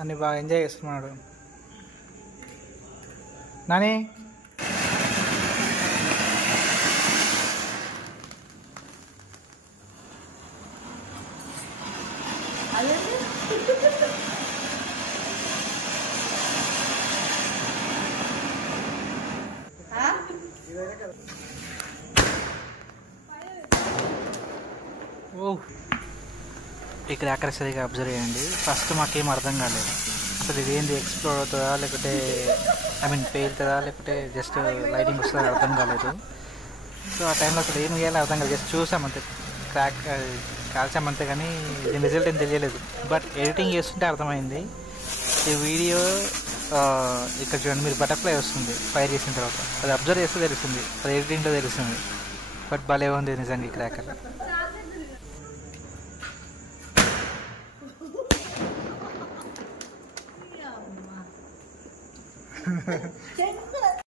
అన్ని బాగా ఎంజాయ్ చేస్తున్నాడు. నాని ఈ క్రాకర్ సరిగా అబ్జర్వ్ చేయండి. ఫస్ట్ మాకేం అర్థం కాలేదు అసలు ఇదేంది, ఎక్స్ప్లోర్ అవుతుందా లేకపోతే పేలుతుందా లేకపోతే జస్ట్ లైటింగ్ వస్తుందా అర్థం కాలేదు. సో ఆ టైంలో అసలు ఏం చేయాలో అర్థం కాలేదు. జస్ట్ చూసామంతే, క్రాక్ కాల్చామంతే, కానీ దీని రిజల్ట్ ఏం తెలియలేదు. బట్ ఎడిటింగ్ చేస్తుంటే అర్థమైంది. ఈ వీడియో ఇక్కడ చూడండి, మీరు బటర్ఫ్లై వస్తుంది ఫైర్ చేసిన తర్వాత, అది అబ్జర్వ్ చేస్తే తెలుస్తుంది, అది ఎడిటింగ్లో తెలుస్తుంది. బట్ భలే ఉంది నిజంగా ఈ క్రాకర్.